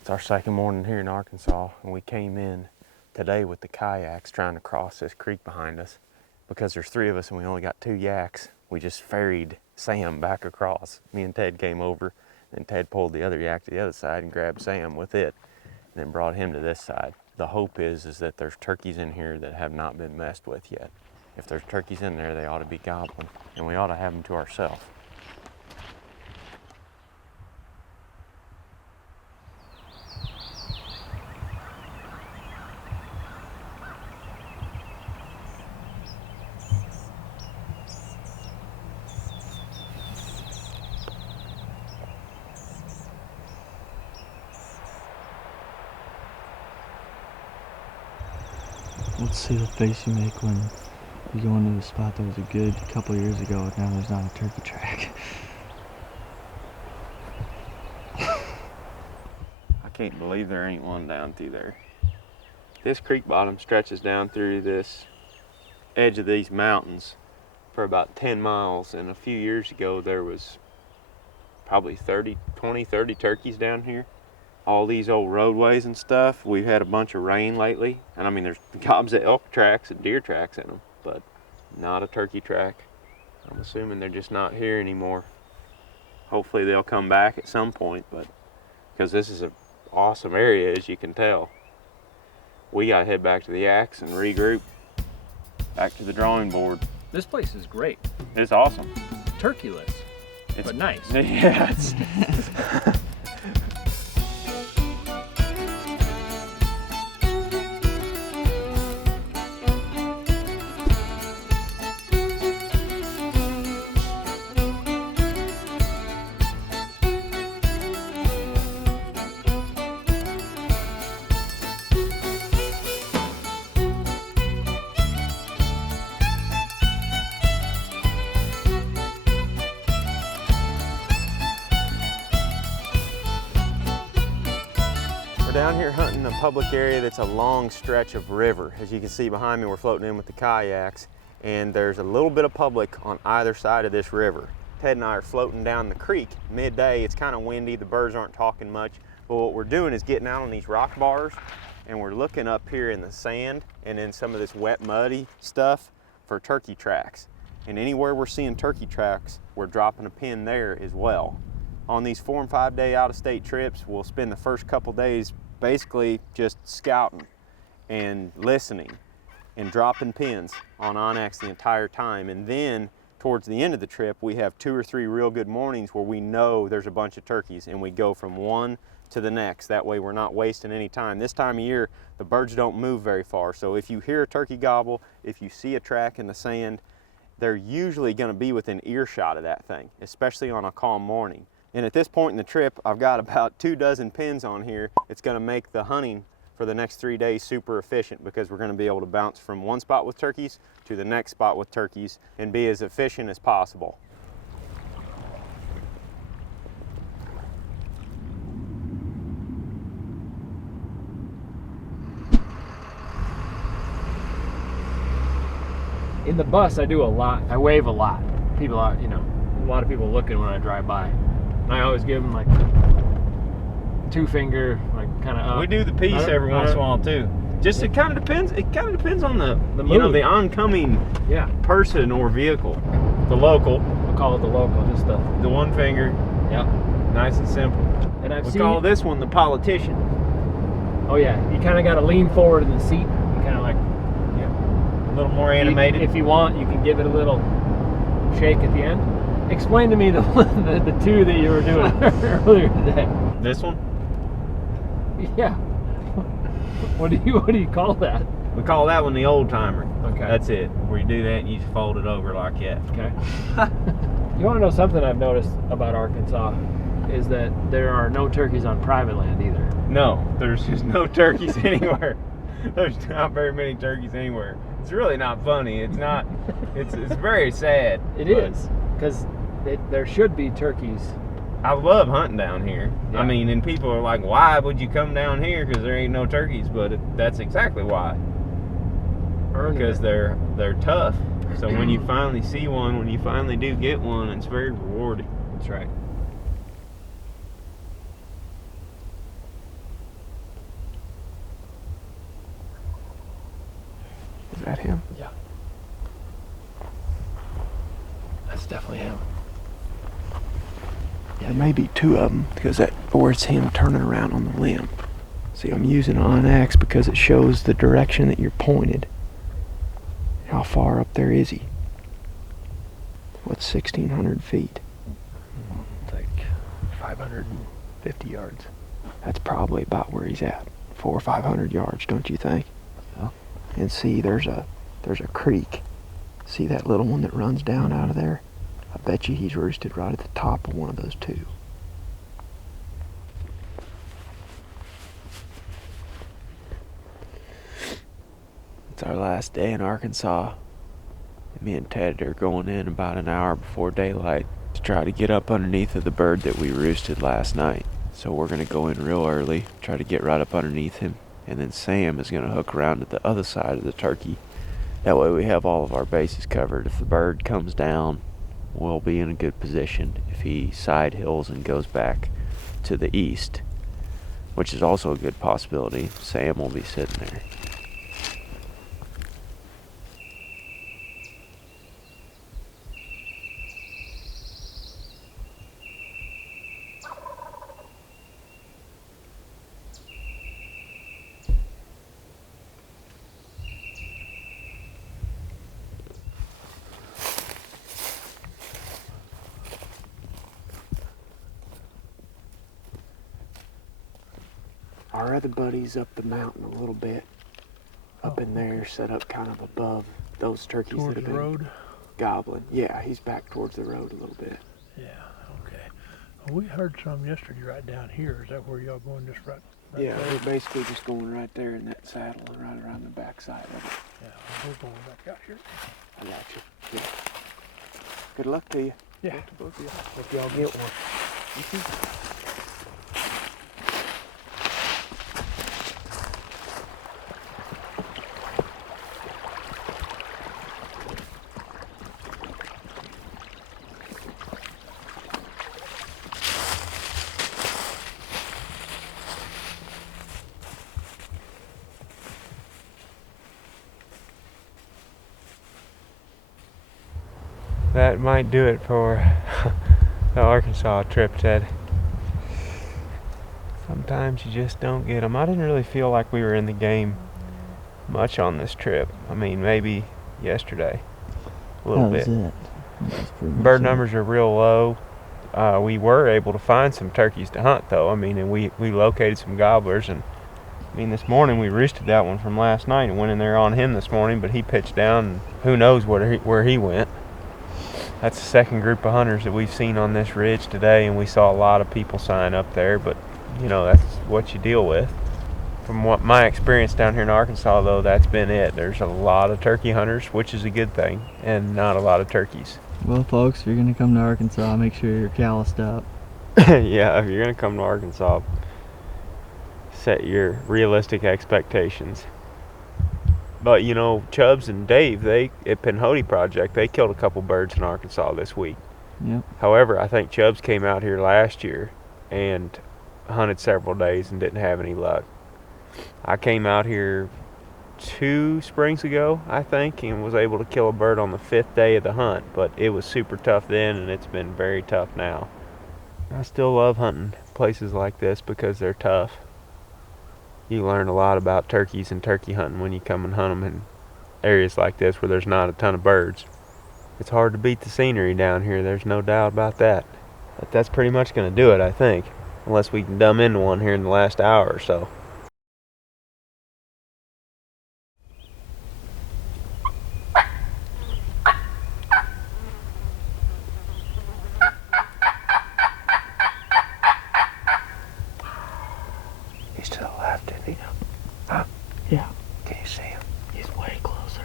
It's our second morning here in Arkansas, and we came in today with the kayaks trying to cross this creek behind us. Because there's 3 of us and we only got 2 yaks, we just ferried Sam back across. Me and Ted came over, and Ted pulled the other yak to the other side and grabbed Sam with it, and then brought him to this side. The hope is that there's turkeys in here that have not been messed with yet. If there's turkeys in there, they ought to be gobbling, and we ought to have them to ourselves. Let's see the face you make when you go into the spot that was a good couple years ago and now there's not a turkey track. I can't believe there ain't one down through there. This creek bottom stretches down through this edge of these mountains for about 10 miles, and a few years ago there was probably 30 turkeys down here. All these old roadways and stuff, we've had a bunch of rain lately, and I mean there's gobs of elk tracks and deer tracks in them, but not a turkey track. I'm assuming they're just not here anymore. Hopefully they'll come back at some point, but because this is an awesome area, as you can tell. We gotta head back to the yaks and regroup. Back to the drawing board. This place is great. It's awesome. Turkeyless, but nice. Yeah, it's We're down here hunting a public area that's a long stretch of river. As you can see behind me, we're floating in with the kayaks, and there's a little bit of public on either side of this river. Ted and I are floating down the creek. Midday, it's kind of windy, the birds aren't talking much, but what we're doing is getting out on these rock bars, and we're looking up here in the sand and in some of this wet, muddy stuff for turkey tracks. And anywhere we're seeing turkey tracks, we're dropping a pin there as well. On these 4 and 5 day out-of-state trips, we'll spend the first couple days basically just scouting and listening and dropping pins on Onyx the entire time. And then towards the end of the trip, we have 2 or 3 real good mornings where we know there's a bunch of turkeys, and we go from one to the next. That way we're not wasting any time. This time of year, the birds don't move very far. So if you hear a turkey gobble, if you see a track in the sand, they're usually going to be within earshot of that thing, especially on a calm morning. And at this point in the trip, I've got about 24 pins on here. It's going to make the hunting for the next 3 days super efficient, because we're going to be able to bounce from one spot with turkeys to the next spot with turkeys and be as efficient as possible. In the bus, I do a lot. I wave a lot. People are, a lot of people looking when I drive by. And I always give them like 2 finger, like kind of up. We do the peace every once in a while too. Just it kind of depends. It kind of depends on the mood. The oncoming person or vehicle. The local. We'll call it the local. Just the 1 finger. Yeah. Nice and simple. And we call this one the politician. Oh yeah. You kind of got to lean forward in the seat. You kind of like a little more animated. If you want, you can give it a little shake at the end. Explain to me the 2 that you were doing earlier today. This one? Yeah. What do you call that? We call that one the old timer. Okay. That's it. Where you do that and you just fold it over like that. Okay. You want to know something I've noticed about Arkansas is that there are no turkeys on private land either. No, there's just no turkeys anywhere. There's not very many turkeys anywhere. It's really not funny. It's not. It's very sad. It is, because there should be turkeys. I love hunting down here. Yeah. I mean, and people are like, why would you come down here? Because there ain't no turkeys. But that's exactly why. Because they're tough. So when you finally see one, when you finally do get one, it's very rewarding. That's right. Is that him? Yeah. That's definitely him. There may be two of them because or it's him turning around on the limb. See, I'm using an X because it shows the direction that you're pointed. How far up there is he? What's 1,600 feet? It's like 550 yards. That's probably about where he's at. 400 or 500 yards, don't you think? Yeah. And see, there's a creek. See that little one that runs down out of there? I bet you he's roosted right at the top of one of those two. It's our last day in Arkansas. Me and Ted are going in about an hour before daylight to try to get up underneath of the bird that we roosted last night. So we're going to go in real early, try to get right up underneath him, and then Sam is going to hook around to the other side of the turkey. That way we have all of our bases covered. If the bird comes down, we'll be in a good position. If he side hills and goes back to the east, which is also a good possibility, Sam will be sitting there. Our other buddy's up the mountain a little bit, up in there, set up kind of above those turkeys Towards that have the been road? gobbling. Yeah, he's back towards the road a little bit. Yeah, okay. Well, we heard some yesterday right down here. Is that where y'all going just right Yeah, there? we're basically just going right there in that saddle and right around the back side of it. Yeah, we're going back out here. I got you. Yeah. Good luck to you. Yeah. To both of you. Hope y'all get one. That might do it for the Arkansas trip, Ted. Sometimes you just don't get them. I didn't really feel like we were in the game much on this trip. I mean, maybe yesterday, a little That was bit. it. That was pretty much Bird it. numbers are real low. We were able to find some turkeys to hunt, though. I mean, and we located some gobblers. And I mean, this morning we roosted that one from last night and went in there on him this morning, but he pitched down, and who knows where he went. That's the second group of hunters that we've seen on this ridge today, and we saw a lot of people sign up there, but you know, that's what you deal with. From what my experience down here in Arkansas, though, that's been it. There's a lot of turkey hunters, which is a good thing, and not a lot of turkeys. Well, folks, if you're going to come to Arkansas, make sure you're calloused up. Yeah, if you're going to come to Arkansas, set your realistic expectations. But you know, Chubbs and Dave, they at Pinhoti Project, they killed a couple birds in Arkansas this week. Yep. However, I think Chubbs came out here last year and hunted several days and didn't have any luck. I came out here 2 springs ago, I think, and was able to kill a bird on the 5th day of the hunt, but it was super tough then, and it's been very tough now. I still love hunting places like this because they're tough. You learn a lot about turkeys and turkey hunting when you come and hunt them in areas like this where there's not a ton of birds. It's hard to beat the scenery down here, there's no doubt about that. But that's pretty much going to do it, I think, unless we can dumb into one here in the last hour or so. He's to the left, isn't he? Huh? Yeah. Can you see him? He's way closer.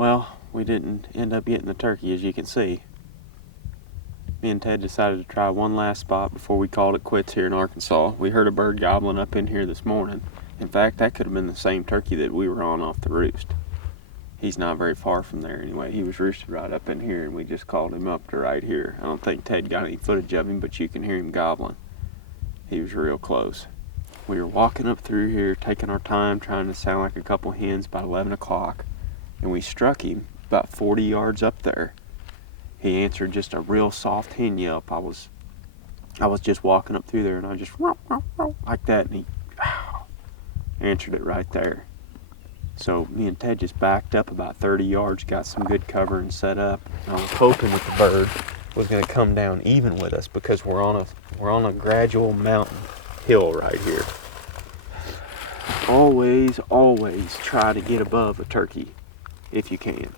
Well, we didn't end up getting the turkey, as you can see. Me and Ted decided to try one last spot before we called it quits here in Arkansas. We heard a bird gobbling up in here this morning. In fact, that could have been the same turkey that we were on off the roost. He's not very far from there anyway. He was roosted right up in here, and we just called him up to right here. I don't think Ted got any footage of him, but you can hear him gobbling. He was real close. We were walking up through here, taking our time, trying to sound like a couple hens by 11 o'clock, and we struck him about 40 yards up there. He answered just a real soft hen yelp. I was just walking up through there, and I just like that, and he answered it right there. So me and Ted just backed up about 30 yards, got some good cover and set up. I was hoping that the bird was going to come down even with us because we're on a gradual mountain hill right here. Always try to get above a turkey if you can.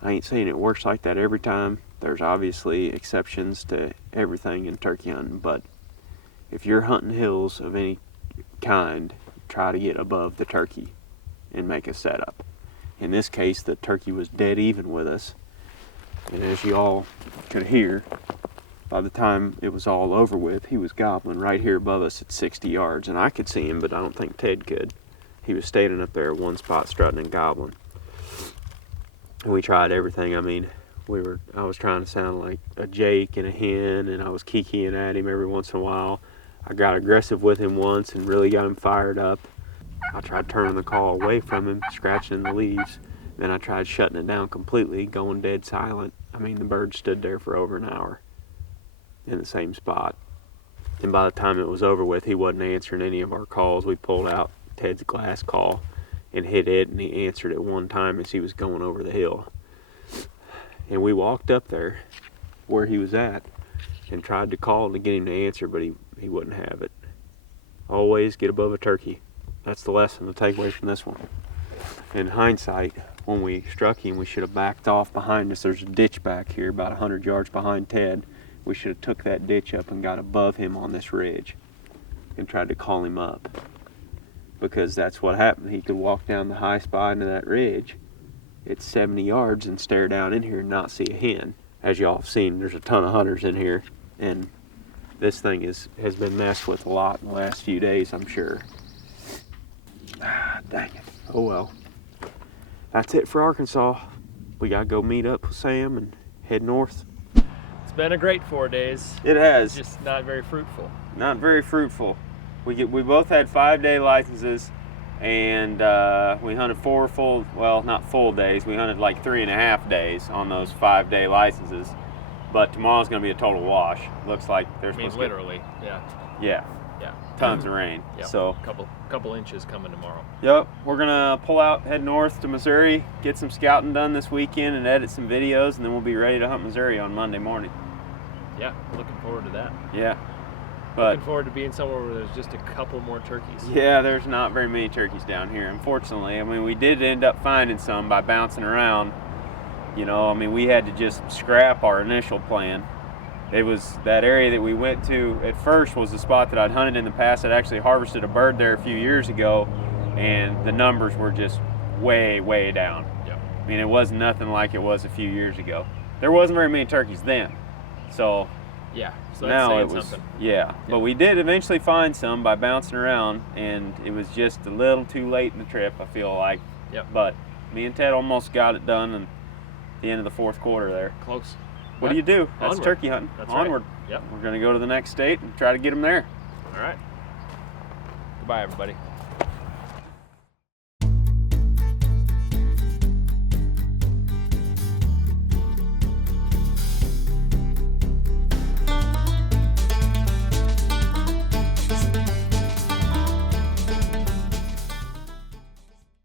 I ain't saying it works like that every time. There's obviously exceptions to everything in turkey hunting, but if you're hunting hills of any kind, try to get above the turkey and make a setup. In this case, the turkey was dead even with us, and as you all could hear, by the time it was all over with, he was gobbling right here above us at 60 yards, and I could see him, but I don't think Ted could. He was standing up there at one spot strutting and gobbling. And we tried everything. I mean, I was trying to sound like a Jake and a hen, and I was kikiing at him every once in a while. I got aggressive with him once and really got him fired up. I tried turning the call away from him, scratching in the leaves. Then I tried shutting it down completely, going dead silent. I mean, the bird stood there for over an hour in the same spot. And by the time it was over with, he wasn't answering any of our calls. We pulled out Ted's glass call and hit it, and he answered it one time as he was going over the hill. And we walked up there where he was at and tried to call to get him to answer, but he wouldn't have it. Always get above a turkey. That's the lesson to take away from this one. In hindsight, when we struck him, we should have backed off behind us. There's a ditch back here about 100 yards behind Ted. We should have took that ditch up and got above him on this ridge and tried to call him up, because that's what happened. He could walk down the high spot into that ridge at 70 yards and stare down in here and not see a hen. As y'all have seen, there's a ton of hunters in here, and this thing has been messed with a lot in the last few days, I'm sure. Dang it. Oh well. That's it for Arkansas. We gotta go meet up with Sam and head north. It's been a great 4 days. It has. Just not very fruitful. Not very fruitful. We both had 5-day licenses, and we hunted 4 full, well, not full days. We hunted like 3.5 days on those 5-day licenses. But tomorrow's gonna be a total wash. Looks like there's literally, yeah. Yeah. Yeah. Tons of rain. Yep. So couple inches coming tomorrow. Yep, we're gonna pull out, head north to Missouri, get some scouting done this weekend and edit some videos, and then we'll be ready to hunt Missouri on Monday morning. Yeah, looking forward to that. Yeah. But looking forward to being somewhere where there's just a couple more turkeys. Yeah, there's not very many turkeys down here, unfortunately. I mean, we did end up finding some by bouncing around. You know, I mean, we had to just scrap our initial plan. It was that area that we went to at first was the spot that I'd hunted in the past. I'd actually harvested a bird there a few years ago, and the numbers were just way, way down. Yeah. I mean, it was nothing like it was a few years ago. There wasn't very many turkeys then. So yeah, so that's now saying it was something. yeah. But we did eventually find some by bouncing around, and it was just a little too late in the trip, I feel like. Yep. But me and Ted almost got it done in the end of the 4th quarter there. Close. What do you do? That's Onward. turkey hunting. That's Onward. Right. Yep. We're going to go to the next state and try to get them there. All right. Goodbye, everybody.